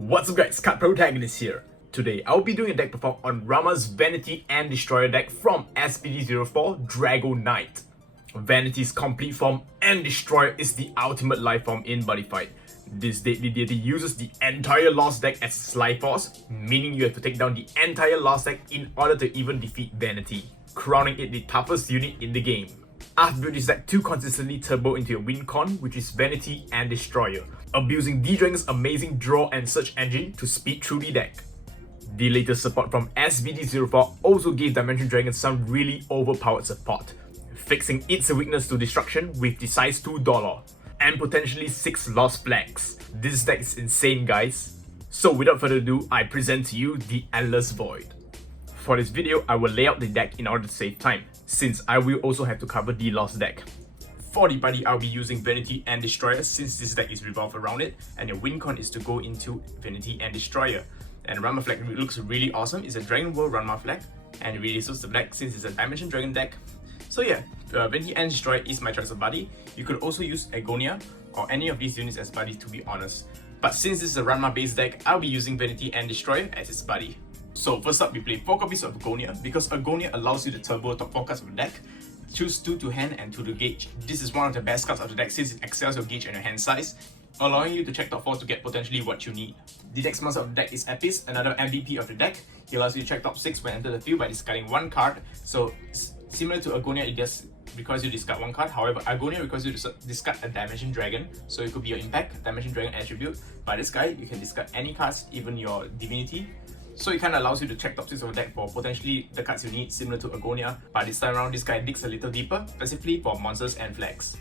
What's up guys, Card Protagonist here. Today I'll be doing a deck perform on Rama's Vanity and Destroyer deck from S-BT04 Drago Knight. Vanity's complete form and Destroyer is the ultimate life form in Buddyfight. This deadly deity uses the entire Lost deck as Life Force, meaning you have to take down the entire Lost deck in order to even defeat Vanity, crowning it the toughest unit in the game. I've built this deck to consistently turbo into your win con, which is Vanity and Destroyer, abusing D-Dragon's amazing draw and search engine to speed through the deck. The latest support from S-BT04 also gave Dimension Dragon some really overpowered support, fixing its weakness to destruction with the size $2 and potentially 6 lost flags. This deck is insane guys. So without further ado, I present to you the Endless Void. For this video, I will lay out the deck in order to save time, since I will also have to cover the Lost deck. For the buddy, I'll be using Vanity and Destroyer since this deck is revolved around it, and your win con is to go into Vanity and Destroyer. And Ranma flag looks really awesome. It's a Dragon World Ranma flag, and it really suits the deck since it's a Dimension Dragon deck. So yeah, Vanity and Destroyer is my choice of buddy. You could also use Agonia or any of these units as buddy, to be honest. But since this is a Ranma based deck, I'll be using Vanity and Destroyer as its buddy. So first up, we play 4 copies of Agonia because Agonia allows you to turbo top 4 cards of the deck. Choose 2 to hand and 2 to gauge. This is one of the best cards of the deck since it excels your gauge and your hand size, allowing you to check top 4 to get potentially what you need. The next monster of the deck is Epis, another MVP of the deck. He allows you to check top 6 when enter the field by discarding 1 card. So similar to Agonia, it just requires you to discard 1 card. However, Agonia requires you to discard a Dimension Dragon. So it could be your Impact, Dimension Dragon attribute. By this guy, you can discard any cards, even your Divinity. So it kind of allows you to check top 6 of the deck for potentially the cards you need, similar to Agonia. But this time around, this guy digs a little deeper, specifically for monsters and flags.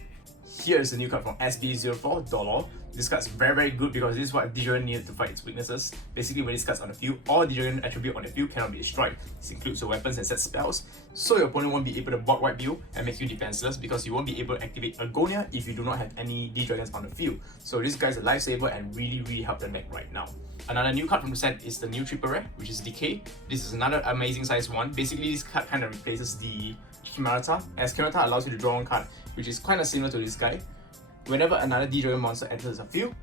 Here is the new card from S-BT04, Dolor. This card is very good because this is what D-Dragon needed to fight its weaknesses. Basically, when this card's on the field, all D-Dragon attribute on the field cannot be destroyed. This includes your weapons and set spells, so your opponent won't be able to board wipe you and make you defenseless because you won't be able to activate Agonia if you do not have any D-Dragons on the field. So this guy's a lifesaver and really help the deck right now. Another new card from the set is the new triple rare, which is Decay. This is another amazing size one. Basically, this card kind of replaces the Chimarata, as Chimarata allows you to draw 1 card, which is kind of similar to this guy. Whenever another D-Dragon monster enters the field,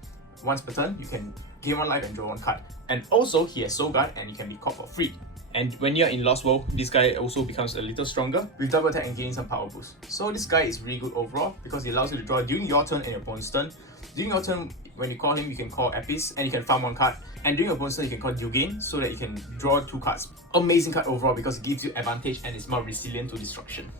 once per turn, you can gain 1 life and draw 1 card. And also, he has Soul Guard and you can be caught for free. And when you're in Lost World, this guy also becomes a little stronger with double attack and gaining some power boost. So this guy is really good overall because he allows you to draw during your turn and your opponent's turn. During your turn, when you call him, you can call Epis and you can farm 1 card. And during your opponent's turn, you can call Dugain so that you can draw 2 cards. Amazing card overall because it gives you advantage and is more resilient to destruction.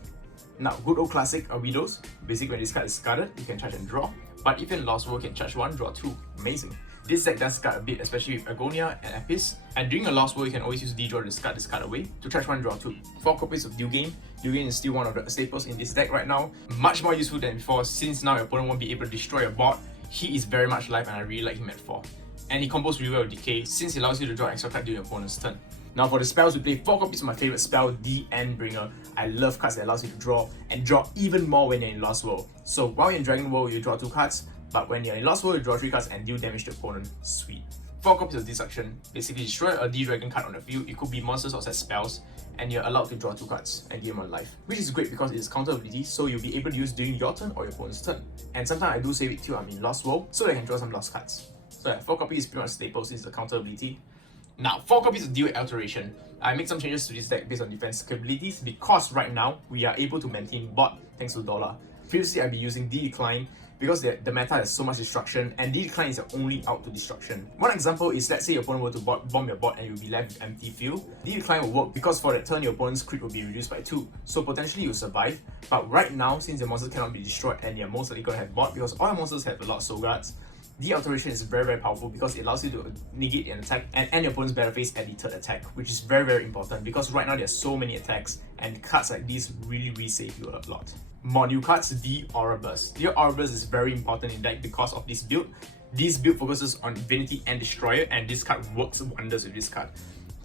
Now, good old classic Widows. Basically, when this card is discarded, you can charge and draw. But if you're in Lost World, you can charge 1, draw 2. Amazing. This deck does discard a bit, especially with Agonia and Epis. And during a Lost World, you can always use D-Draw to discard this card away to charge 1, draw 2. 4 copies of Dugain. Dugain is still one of the staples in this deck right now. Much more useful than before since now your opponent won't be able to destroy your board. He is very much alive and I really like him at 4. And he combos really well with Decay since he allows you to draw extra card during your opponent's turn. Now for the spells, we play 4 copies of my favorite spell, the Endbringer. I love cards that allows you to draw and draw even more when you're in Lost World. So while you're in Dragon World, you draw 2 cards, but when you're in Lost World, you draw 3 cards and deal damage to the opponent. Sweet. 4 copies of Destruction. Basically destroy a D-Dragon card on the field. It could be monsters or set spells, and you're allowed to draw 2 cards and gain 1 life. Which is great because it's counter ability, so you'll be able to use during your turn or your opponent's turn. And sometimes I do save it till I'm in Lost World, so that I can draw some Lost cards. So yeah, 4 copies is pretty much staples since it's a counter ability. Now, 4 copies of Dual Alteration. I made some changes to this deck based on defense capabilities because right now, we are able to maintain bot thanks to Dollar. Previously, I've been using D-Decline because the meta has so much destruction and D-Decline is the only out to destruction. One example is, let's say your opponent were to bomb your bot and you'll be left with empty field. D-Decline will work because for that turn, your opponent's crit will be reduced by 2. So potentially you'll survive. But right now, since your monsters cannot be destroyed and you're most likely going to have bot because all your monsters have a lot of Soul Guards, D-Alteration is very powerful because it allows you to negate an attack and end your opponent's battle phase at the 3rd attack, which is very important because right now there's so many attacks and cards like these really save you a lot. More new cards, the Aura Burst. The Aura Burst is very important in deck because of this build. This build focuses on Vanity and Destroyer and this card works wonders with this card.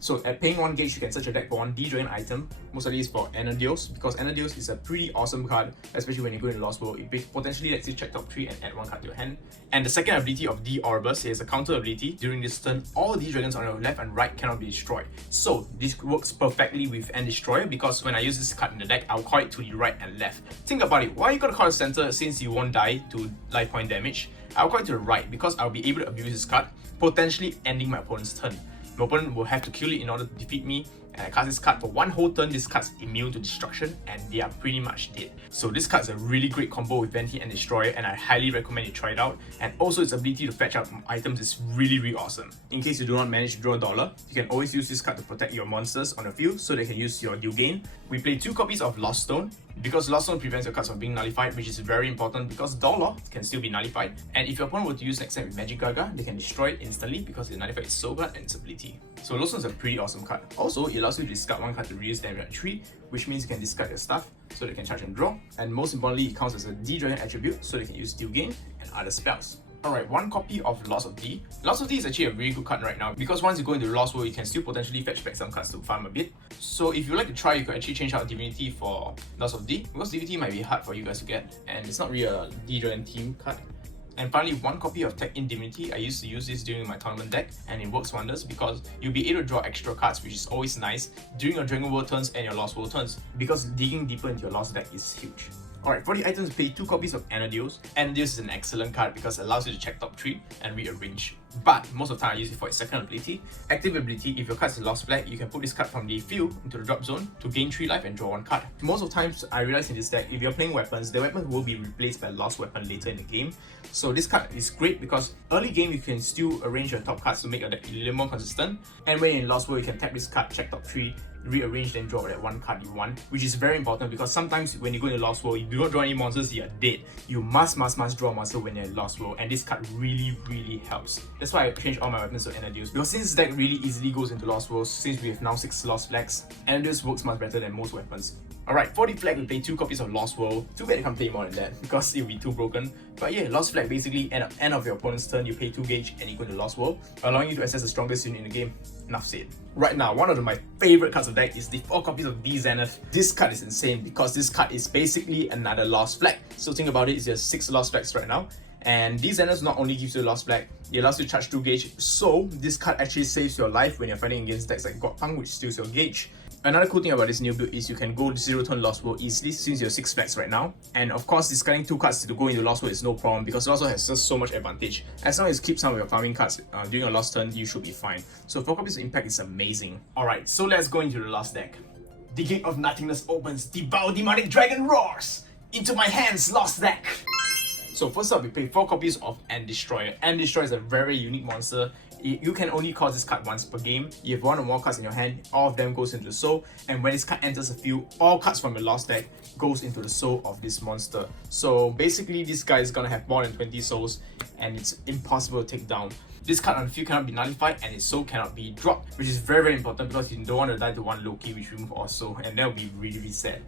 So at paying 1 gauge, you can search a deck for 1 D-Dragon item. Most likely is for Enadios because Enadios is a pretty awesome card, especially when you go in Lost World. It potentially lets you check top 3 and add 1 card to your hand. And the second ability of the Orbus is a counter ability. During this turn, all D-Dragons on your left and right cannot be destroyed. So this works perfectly with End Destroyer because when I use this card in the deck, I'll call it to the right and left. Think about it, why you gotta call it center since you won't die to life point damage? I'll call it to the right because I'll be able to abuse this card, potentially ending my opponent's turn. My opponent will have to kill it in order to defeat me, and I cast this card for one whole turn. This card's immune to destruction and they are pretty much dead. So this card's a really great combo with Vanity and Destroyer, and I highly recommend you try it out. And also its ability to fetch out items is really awesome. In case you do not manage to draw a dollar, you can always use this card to protect your monsters on the field so they can use your deal gain. We play 2 copies of Lost Stone because Lost Stone prevents your cards from being nullified, which is very important because dollar can still be nullified. And if your opponent were to use next time with Magic Gaga, they can destroy it instantly because it nullifies its soul card and its ability. So Lost Stone is a pretty awesome card. Also, it allows you to discard one card to reduce damage at 3, which means you can discard your stuff so they can charge and draw. And most importantly, it counts as a D-Dragon attribute so they can use deal gain and other spells. Alright, 1 copy of Lost of D. Lost of D is actually a really good card right now because once you go into the Lost World, you can still potentially fetch back some cards to farm a bit. So if you like to try, you could actually change out Divinity for Lost of D because Divinity might be hard for you guys to get and it's not really a D-Dragon team card. And finally, 1 copy of Tech in Divinity. I used to use this during my tournament deck and it works wonders because you'll be able to draw extra cards, which is always nice during your Dragon World turns and your Lost World turns because digging deeper into your Lost deck is huge. Alright, for the items, play 2 copies of Anadios. Anadios is an excellent card because it allows you to check top 3 and rearrange. But most of the time I use it for its second ability. Active ability, if your card is a lost flag, you can put this card from the field into the drop zone to gain 3 life and draw 1 card. Most of the times I realize in this deck, if you're playing weapons, the weapon will be replaced by a lost weapon later in the game. So this card is great because early game you can still arrange your top cards to make your deck a little more consistent. And when you're in Lost World, you can tap this card, check top 3, rearrange, then draw that 1 card you want, which is very important because sometimes when you go in the Lost World, you do not draw any monsters, you are dead. You must draw a monster when you're in Lost World, and this card really helps. That's why I changed all my weapons to Anadios, because since this deck really easily goes into Lost World, since we have now 6 Lost Flags, Anadios works much better than most weapons. Alright, for the flag, we play 2 copies of Lost World. Too bad you can't play more than that because it'll be too broken. But yeah, Lost Flag basically end of your opponent's turn, you pay 2 gauge and you go to Lost World, allowing you to access the strongest unit in the game. Enough said. Right now, one of my favorite cards of the deck is the 4 copies of D Zenith. This card is insane because this card is basically another Lost Flag. So think about it, it's just 6 Lost Flags right now. And D Zenith not only gives you a Lost Flag, it allows you to charge 2 gauge. So this card actually saves your life when you're fighting against decks like God Punk, which steals your gauge. Another cool thing about this new build is you can go 0 turn Lost World easily since you're 6 flags right now. And of course, discarding 2 cards to go into Lost World is no problem because Lost World has just so much advantage. As long as you keep some of your farming cards during a Lost turn, you should be fine. So 4 copies of Impact is amazing. Alright, so let's go into the last deck. The Gate of Nothingness opens, Devour Demonic Dragon roars! Into my hands, Lost deck! So first up, we play 4 copies of End Destroyer. End Destroyer is a very unique monster. You can only call this card once per game. You have 1 or more cards in your hand, all of them goes into the soul, and when this card enters the field, all cards from your Lost deck goes into the soul of this monster. So basically, this guy is gonna have more than 20 souls, and it's impossible to take down. This card on the field cannot be nullified, and its soul cannot be dropped, which is very important because you don't want to die to 1 Loki, which remove all soul, and that would be really sad.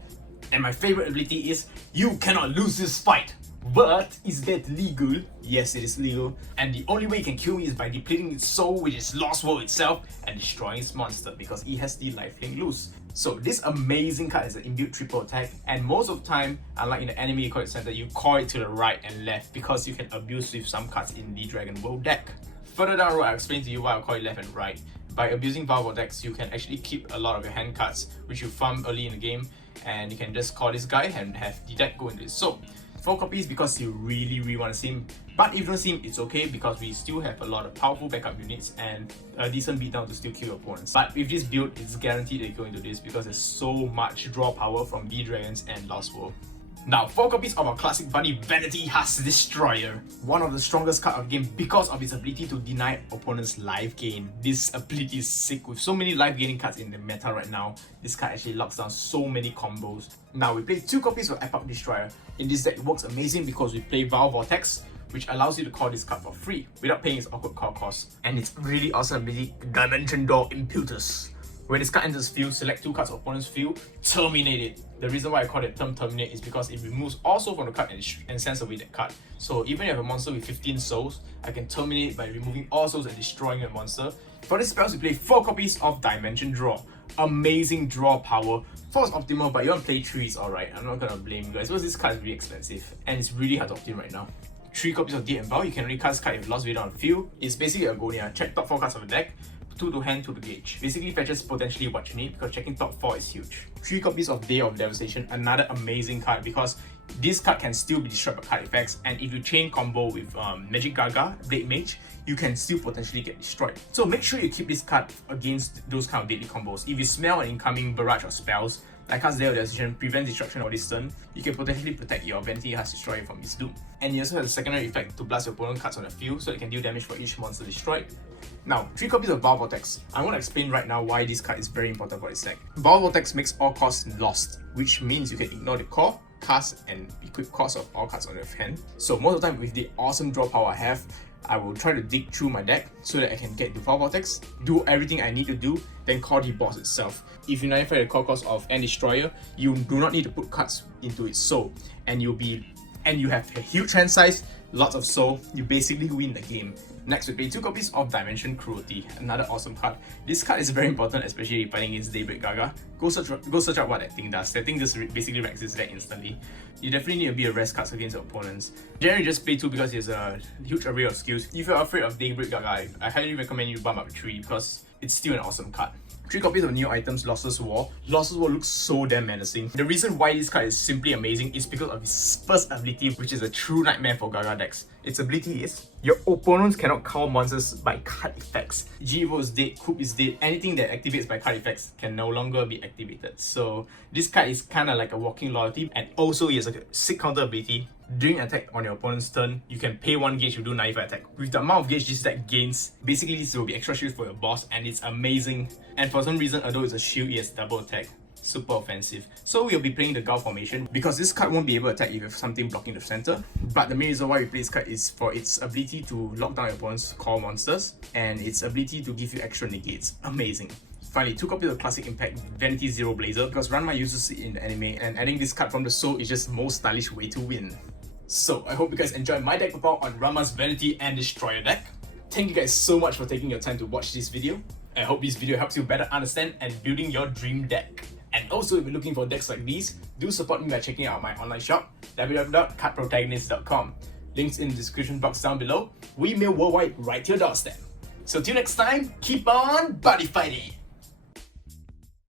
And my favorite ability is, you cannot lose this fight! But is that legal? Yes, it is legal. And the only way you can kill me is by depleting its soul, which is Lost World itself, and destroying its monster because it has the lifelink loose. So this amazing card is an inbuilt triple attack, and most of the time, unlike in the anime you call it center, you call it to the right and left because you can abuse with some cards in the Dragon World deck. Further down the road, I'll explain to you why I call it left and right. By abusing Vow Vortex, you can actually keep a lot of your hand cards, which you farm early in the game, and you can just call this guy and have the deck go into his soul. 4 copies because you really want to see him, but if you don't see him, it's okay because we still have a lot of powerful backup units and a decent beatdown to still kill your opponents. But with this build, it's guaranteed that you go into this because there's so much draw power from D-Dragons and Lost World. Now, 4 copies of our classic buddy Vanity Destroyer. One of the strongest cards of the game because of its ability to deny opponents life gain. This ability is sick with so many life gaining cards in the meta right now. This card actually locks down so many combos. Now, we play 2 copies of Epoch Destroyer. In this deck, it works amazing because we play Vow Vortex, which allows you to call this card for free without paying its awkward call cost. And its really awesome ability, Dimension Door Impetus. When this card enters field, select 2 cards of opponent's field, terminate it. The reason why I call it term terminate is because it removes all soul from the card and sends away that card. So even if you have a monster with 15 souls, I can terminate it by removing all souls and destroying a monster. For this spells, we play 4 copies of Dimension Draw. Amazing draw power. 4 is optimal, but you want to play 3 is alright. I'm not gonna blame you guys because this card is really expensive and it's really hard to obtain right now. 3 copies of Gate and Vow. You can only cast this card if Lost Vader on the field. It's basically a Agonia. Check top 4 cards of the deck. 2 to hand, 2 to gauge. Basically fetches potentially what you need because checking top 4 is huge. 3 copies of Day of Devastation, another amazing card because this card can still be destroyed by card effects, and if you chain combo with Magic Gaga, Blade Mage, you can still potentially get destroyed. So make sure you keep this card against those kind of deadly combos. If you smell an incoming barrage of spells, like cast Day of Decision, prevent destruction or this turn, you can potentially protect your Vanity Heart's Destroyer from its doom. And you also have a secondary effect to blast your opponent cards on the field, so it can deal damage for each monster destroyed. Now, 3 copies of Bowel Vortex. I want to explain right now why this card is very important for this deck. Bowel Vortex makes all costs lost, which means you can ignore the core, cast, and equip cost of all cards on your hand. So most of the time, with the awesome draw power I have, I will try to dig through my deck so that I can get the Bowel Vortex, do everything I need to do, then call the boss itself. If you nullify the core cost of End Destroyer, you do not need to put cards into its soul, and you have a huge hand size, lots of soul, you basically win the game. Next, we play 2 copies of Dimension Cruelty, another awesome card. This card is very important, especially if fighting against Daybreak Gaga. Go search out what that thing does. That thing just basically wrecks this deck instantly. You definitely need to be a rest cards against your opponents. Generally just play 2 because it has a huge array of skills. If you're afraid of Daybreak Gaga, I highly recommend you bump up 3 because it's still an awesome card. 3 copies of new items, Lossless War. Lossless War looks so damn menacing. The reason why this card is simply amazing is because of its first ability, which is a true nightmare for Gaga decks. Its ability is, your opponents cannot call monsters by card effects. G-Evo is dead, Coup is dead, anything that activates by card effects can no longer be activated. So this card is kind of like a walking loyalty, and also it has a sick counter ability. During attack on your opponent's turn, you can pay 1 gauge to do 95 attack. With the amount of gauge this deck gains, basically this will be extra shield for your boss, and it's amazing. And for some reason, although it's a shield, it has double attack. Super offensive. So we'll be playing the Gao formation because this card won't be able to attack if you have something blocking the center. But the main reason why we play this card is for its ability to lock down your opponent's core monsters and its ability to give you extra negates. Amazing. Finally, 2 copies of Classic Impact Vanity Zero Blazer because Ranma uses it in the anime, and adding this card from the soul is just the most stylish way to win. So I hope you guys enjoyed my deck profile on Ranma's Vanity and Destroyer deck. Thank you guys so much for taking your time to watch this video. I hope this video helps you better understand and building your dream deck. And also, if you're looking for decks like these, do support me by checking out my online shop, www.cardprotagonist.com. Links in the description box down below. We mail worldwide right to your doorstep. So till next time, keep on buddy fighting!